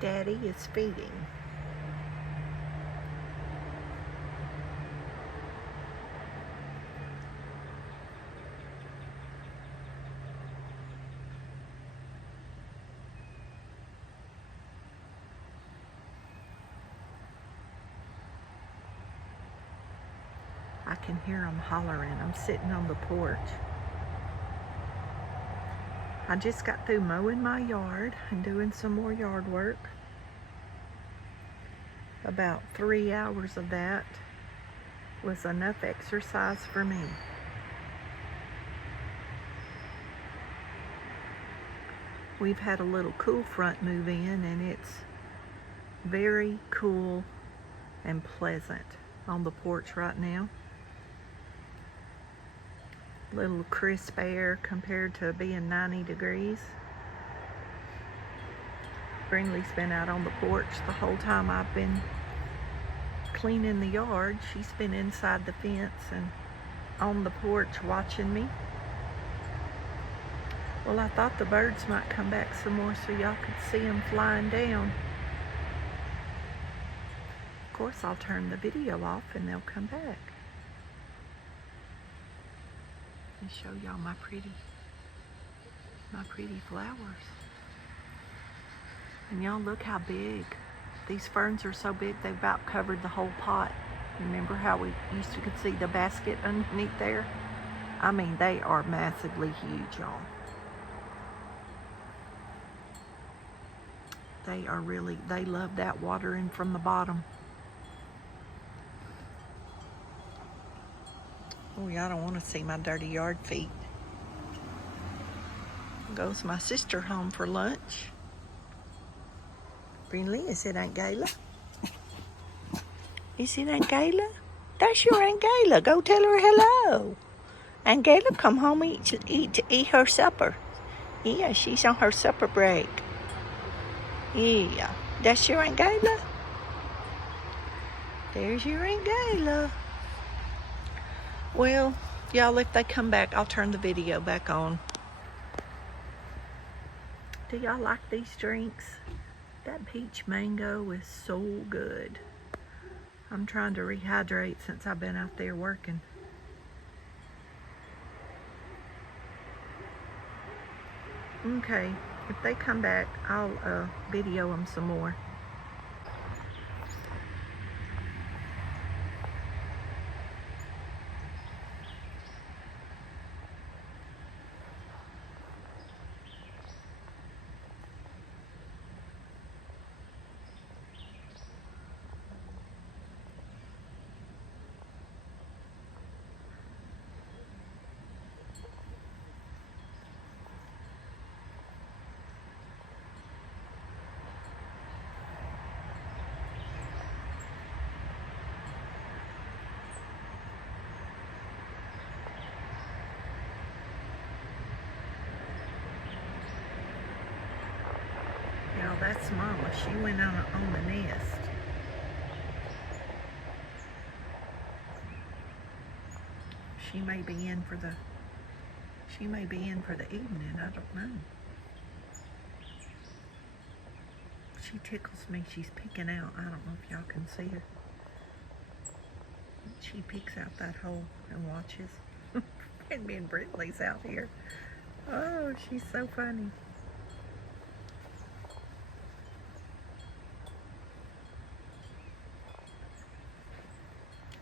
Daddy is feeding. I can hear them hollering. I'm sitting on the porch. I just got through mowing my yard and doing some more yard work. About 3 hours of that was enough exercise for me. We've had a little cool front move in, and it's very cool and pleasant on the porch right now. Little crisp air compared to being 90 degrees. Brindley's been out on the porch the whole time I've been cleaning the yard. She's been inside the fence and on the porch watching me. Well, I thought the birds might come back some more so y'all could see them flying down. Of course, I'll turn the video off and they'll come back. And show y'all my pretty flowers. And y'all look how big. These ferns are so big they've about covered the whole pot. Remember how we used to could see the basket underneath there? I mean, they are massively huge, y'all. They love that watering from the bottom. Oh, y'all don't want to see my dirty yard feet. Goes my sister home for lunch. Brindley, is it Aunt Gayla? Is it Aunt Gayla? That's your Aunt Gayla. Go tell her hello. Aunt Gayla come home to eat her supper. Yeah, she's on her supper break. Yeah, that's your Aunt Gayla. There's your Aunt Gayla. Well, y'all, if they come back, I'll turn the video back on. Do y'all like these drinks? That peach mango is so good. I'm trying to rehydrate since I've been out there working. Okay, if they come back, I'll video them some more. Now that's Mama. She went on the nest. She may be in for the evening. I don't know. She tickles me. She's peeking out. I don't know if y'all can see her. She peeks out that hole and watches. And me and Brindley's out here. Oh, she's so funny.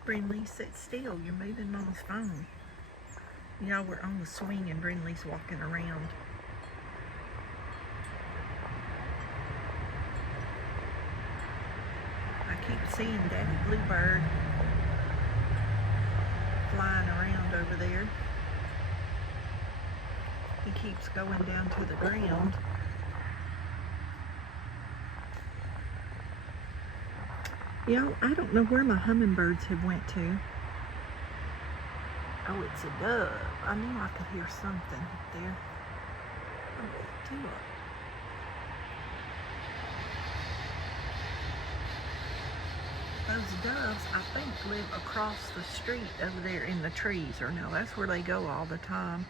Brindley, sit still. You're moving Mama's phone. Y'all, we're on the swing and Brindley's walking around. I keep seeing Daddy Bluebird flying around over there. He keeps going down to the ground. Y'all, I don't know where my hummingbirds have went to. Oh, it's a dove. I knew I could hear something up there. Oh, two of them. Those doves, I think, live across the street over there in the trees, or no, that's where they go all the time.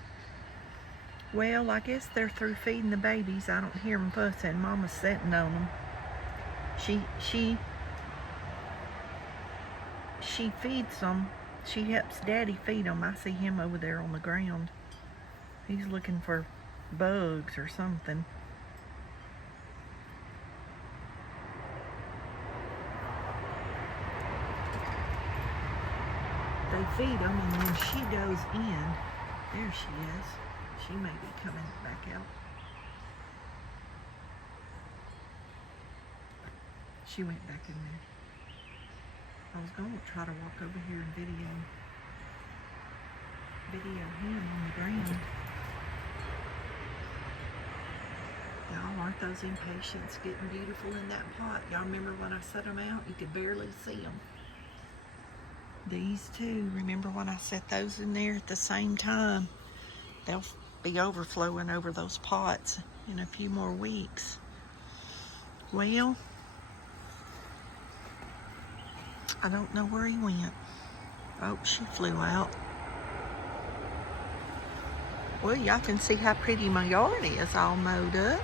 Well, I guess they're through feeding the babies. I don't hear them fussing. Mama's sitting on them. She feeds them. She helps Daddy feed them. I see him over there on the ground. He's looking for bugs or something. They feed them, and then she goes in. There she is. She may be coming back out. She went back in there. I was going to try to walk over here and video him on the ground. Y'all, aren't those impatiens getting beautiful in that pot? Y'all remember when I set them out? You could barely see them. These two, remember when I set those in there at the same time? They'll be overflowing over those pots in a few more weeks. Well, I don't know where he went. Oh, she flew out. Well, y'all can see how pretty my yard is all mowed up.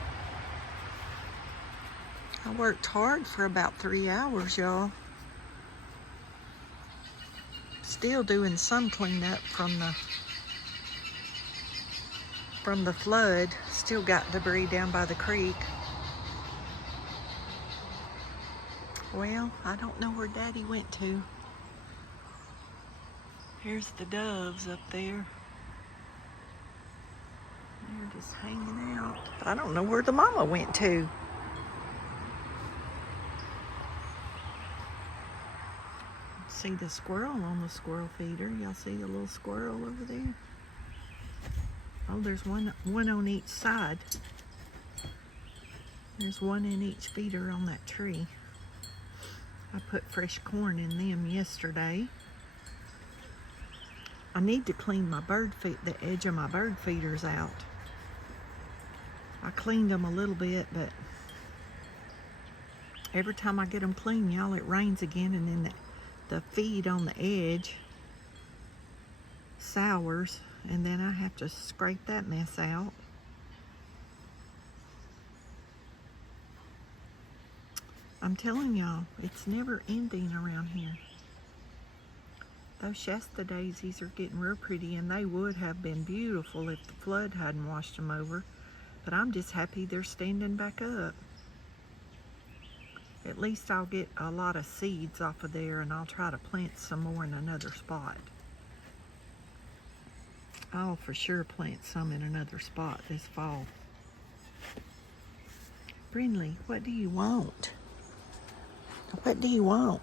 I worked hard for about 3 hours, y'all. Still doing some cleanup from the flood. Still got debris down by the creek. Well, I don't know where Daddy went to. Here's the doves up there. They're just hanging out. I don't know where the mama went to. See the squirrel on the squirrel feeder. Y'all see the little squirrel over there? Oh, there's one on each side. There's one in each feeder on that tree. I put fresh corn in them yesterday. I need to clean my the edge of my bird feeders out. I cleaned them a little bit, but every time I get them clean, y'all, it rains again, and then the feed on the edge sours, and then I have to scrape that mess out. I'm telling y'all, it's never ending around here. Those Shasta daisies are getting real pretty, and they would have been beautiful if the flood hadn't washed them over. But I'm just happy they're standing back up. At least I'll get a lot of seeds off of there, and I'll try to plant some more in another spot. I'll for sure plant some in another spot this fall. Brindley, what do you want? What do you want?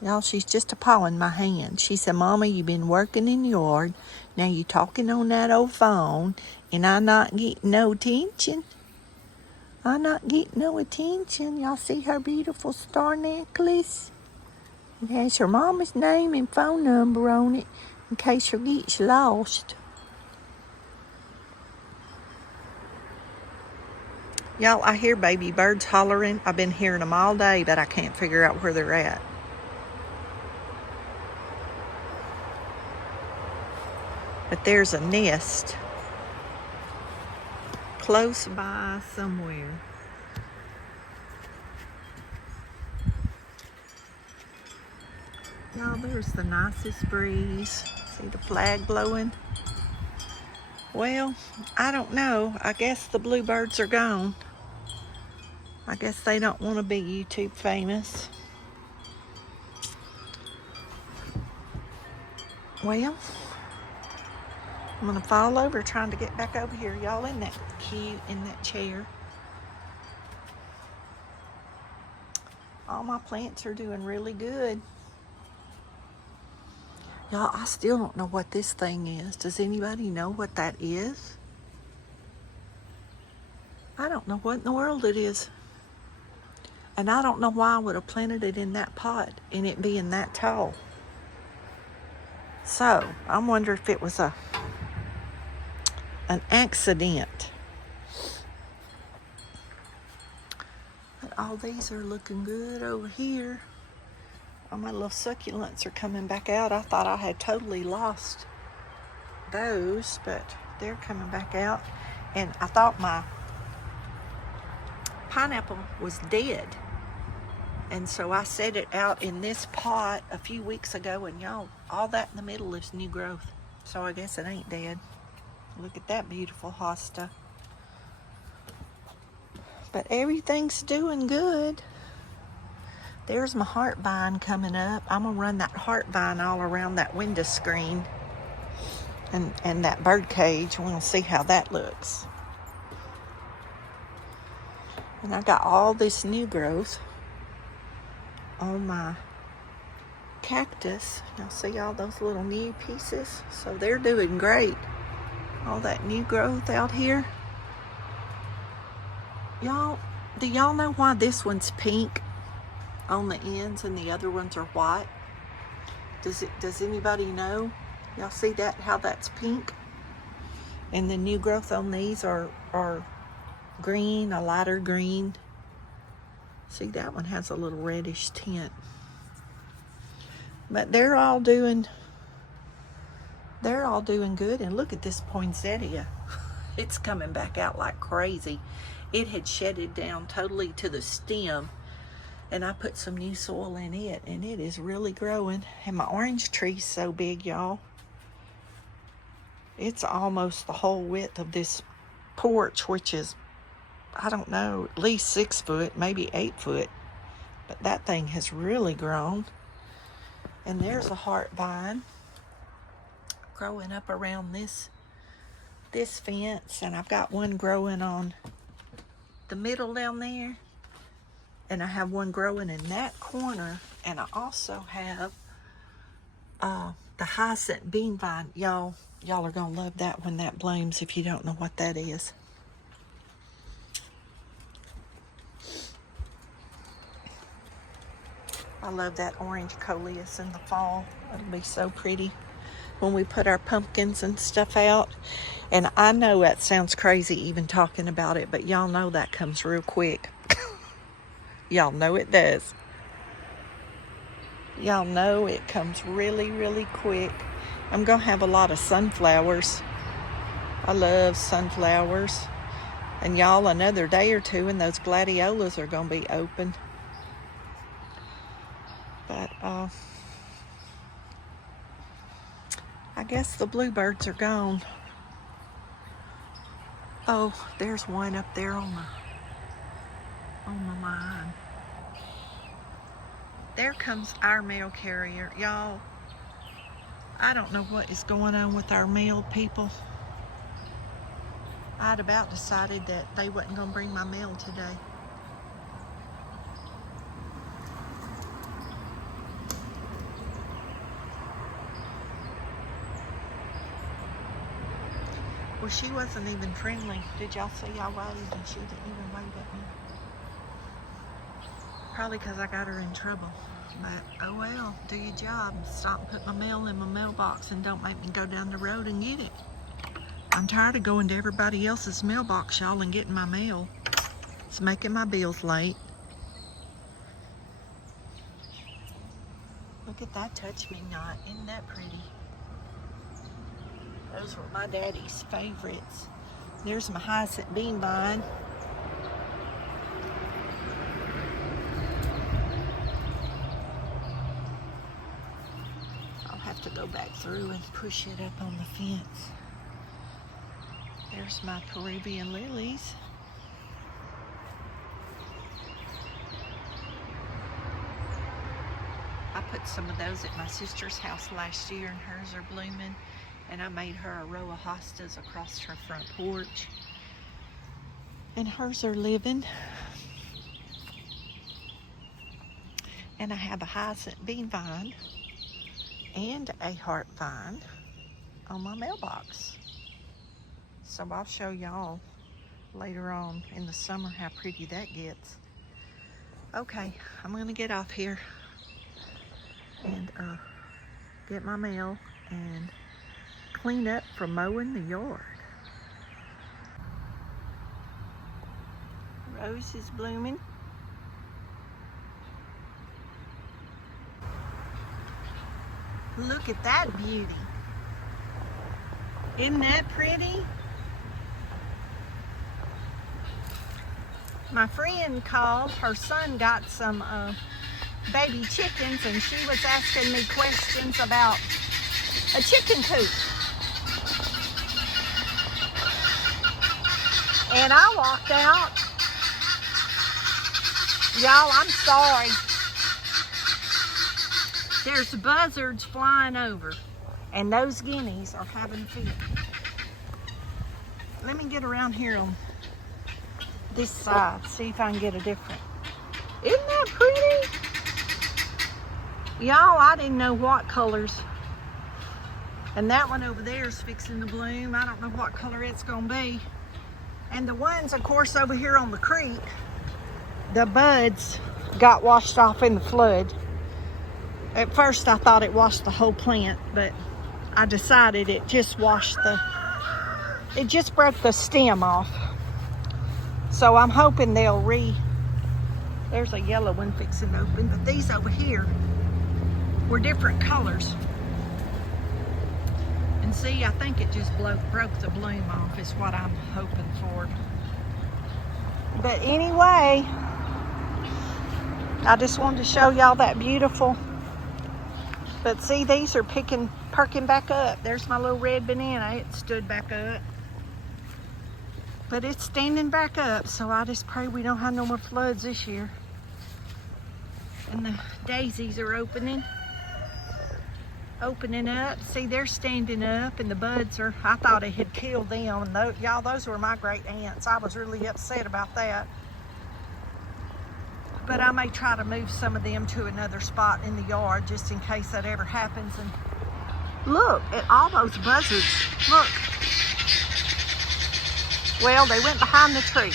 Y'all, she's just pawing my hand. She said, Mama, you been working in the yard. Now you talking on that old phone, and I not getting no attention. I'm not getting no attention. Y'all see her beautiful star necklace? It has her mama's name and phone number on it in case she gets lost. Y'all, I hear baby birds hollering. I've been hearing them all day, but I can't figure out where they're at. But there's a nest close by somewhere. Y'all, there's the nicest breeze. See the flag blowing? Well, I don't know. I guess the bluebirds are gone. I guess they don't want to be YouTube famous. Well, I'm going to fall over trying to get back over here. Y'all, isn't that cute in that chair? All my plants are doing really good. Y'all, I still don't know what this thing is. Does anybody know what that is? I don't know what in the world it is. And I don't know why I would have planted it in that pot and it being that tall. So, I'm wondering if it was an accident. But all these are looking good over here. All my little succulents are coming back out. I thought I had totally lost those, but they're coming back out. And I thought my pineapple was dead. And so I set it out in this pot a few weeks ago, and y'all, all that in the middle is new growth. So I guess it ain't dead. Look at that beautiful hosta. But everything's doing good. There's my heart vine coming up. I'm gonna run that heart vine all around that window screen and that bird cage. We'll see how that looks. And I got all this new growth on my cactus. Y'all see all those little new pieces? So they're doing great. All that new growth out here. Y'all, do y'all know why this one's pink on the ends and the other ones are white? Does anybody know? Y'all see that, how that's pink? And the new growth on these are green, a lighter green. See, that one has a little reddish tint. But they're all doing good. And look at this poinsettia. It's coming back out like crazy. It had shedded down totally to the stem, and I put some new soil in it, and it is really growing. And my orange tree's so big, y'all. It's almost the whole width of this porch, which is, I don't know, at least 6 foot, maybe 8 foot. But that thing has really grown. And there's a heart vine growing up around this fence, and I've got one growing on the middle down there, and I have one growing in that corner, and I also have the hyacinth bean vine. Y'all are gonna love that when that blooms if you don't know what that is. I love that orange coleus in the fall. It'll be so pretty when we put our pumpkins and stuff out. And I know that sounds crazy even talking about it, but y'all know that comes real quick. Y'all know it does. Y'all know it comes really, really quick. I'm gonna have a lot of sunflowers. I love sunflowers. And y'all, another day or two and those gladiolas are gonna be open. But I guess the bluebirds are gone. Oh, there's one up there on the line. There comes our mail carrier. Y'all, I don't know what is going on with our mail people. I'd about decided that they wasn't gonna bring my mail today. Well, she wasn't even friendly. Did y'all see I waved and she didn't even wave at me? Probably because I got her in trouble. But, oh well, do your job. Stop and put my mail in my mailbox and don't make me go down the road and get it. I'm tired of going to everybody else's mailbox, y'all, and getting my mail. It's making my bills late. Look at that touch-me-not. Isn't that pretty? Those were my daddy's favorites. There's my hyacinth bean vine. I'll have to go back through and push it up on the fence. There's my Peruvian lilies. I put some of those at my sister's house last year, and hers are blooming. And I made her a row of hostas across her front porch. And hers are living. And I have a hyacinth bean vine and a heart vine on my mailbox. So I'll show y'all later on in the summer how pretty that gets. Okay, I'm gonna get off here and get my mail and clean up from mowing the yard. Rose is blooming. Look at that beauty. Isn't that pretty? My friend called, her son got some baby chickens, and she was asking me questions about a chicken coop. And I walked out. Y'all, I'm sorry. There's buzzards flying over, and those guineas are having a fit. Let me get around here on this side, see if I can get a different. Isn't that pretty? Y'all, I didn't know what colors. And that one over there is fixing to bloom. I don't know what color it's gonna be. And the ones, of course, over here on the creek, the buds got washed off in the flood. At first I thought it washed the whole plant, but I decided it just washed it just broke the stem off. So I'm hoping they'll there's a yellow one fixing to open, but these over here were different colors. And see, I think it just broke the bloom off is what I'm hoping for. But anyway, I just wanted to show y'all that beautiful. But see, these are perking back up. There's my little red banana. It stood back up. But it's standing back up, so I just pray we don't have no more floods this year. And the daisies are opening up. See, they're standing up, and the buds are, I thought it had killed them. And y'all, those were my great aunts. I was really upset about that. But I may try to move some of them to another spot in the yard just in case that ever happens. And look at all those buzzards. Look. Well, they went behind the tree.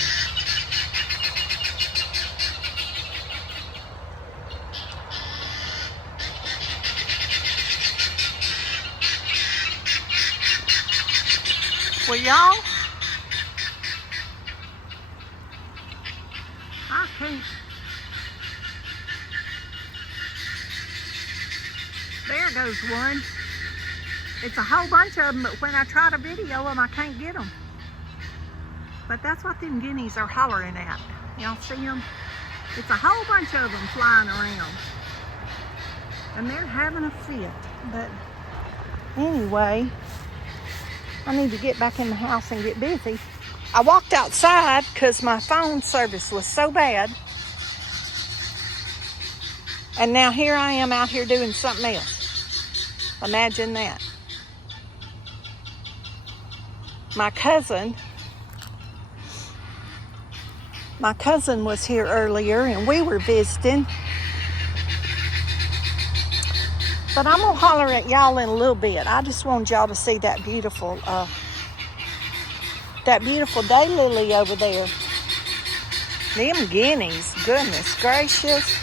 Well, y'all, I can't. There goes one. It's a whole bunch of them, but when I try to video them, I can't get them. But that's what them guineas are hollering at. Y'all see them? It's a whole bunch of them flying around. And they're having a fit. But anyway, I need to get back in the house and get busy. I walked outside because my phone service was so bad. And now here I am out here doing something else. Imagine that. My cousin was here earlier and we were visiting. But I'm gonna holler at y'all in a little bit. I just want y'all to see that beautiful daylily over there. Them guineas, goodness gracious.